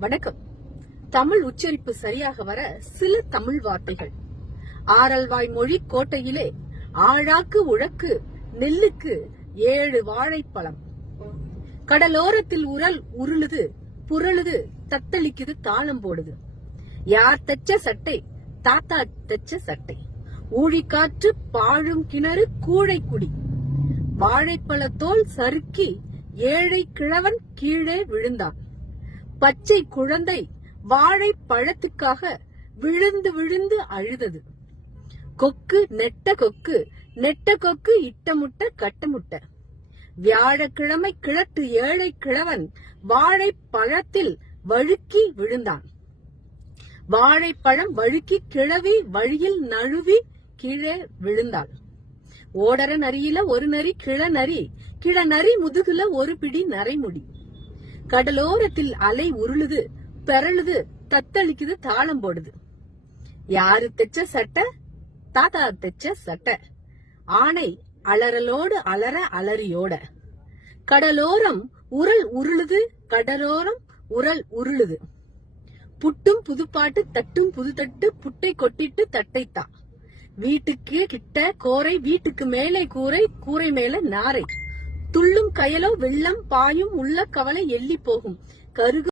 வணக்கம். தமிழ் உச்சரிப்பு சரியாக வர சில தமிழ் வார்த்தைகள். ஆரல்வாய் மொழி கோட்டையிலே ஆழாக்கு உழக்கு நெல்லுக்கு ஏழு வாழைப்பழம். கடலோரத்தில் உரல் உருளுது புரளுது தத்தளிக்குது தாளம் போடுது. யார் தச்ச சட்டை தாத்தா தச்ச சட்டை. ஊழிக்காற்று பாழும் கிணறு கூழைக்குடி. வாழைப்பழத்தோல் சறுக்கி ஏழை கிழவன் கீழே விழுந்தான். பச்சை குழந்தை வாழைப்பழத்துக்காக விழுந்து விழுந்து அழுதது. கொக்கு நெட்ட கொக்கு நெட்ட கொக்கு இட்ட முட்டை கட்ட முட்டை. வியாழக்கிழமை கிழட்டு ஏழை கிழவன் வாழைப்பழத்தில் வழுக்கி விழுந்தான். வாழைப்பழம் வழுக்கி கிழவி வழியில் நழுவி கீழே விழுந்தாள். ஓடர நரியில ஒரு நரி கிழ நரி கிழ நரி முதுகுல ஒரு பிடி நரைமுடி. கடலோரத்தில் அலை உருளுது பெறழுது தத்தளிக்குது தாளம் போடுது. யாரு தைச்ச சட்டை? தாத்தா தைச்ச சட்டை. ஆனை அலறலோடு அலற அலறியோட. கடலோரம் உரல் உருளுது கடலோரம் உரல் உருளுது. புட்டும் புதுப்பாட்டு தட்டும் புதுத்தட்டு புட்டை கொட்டிட்டு தட்டைத்தா. வீட்டுக்கு கிட்ட கோரை வீட்டுக்கு மேலே கூரை கூரை மேல நாரை. துள்ளும் கயலோ வெள்ளம் பாயும் உள்ள கவலை எள்ளி போகும். கருகு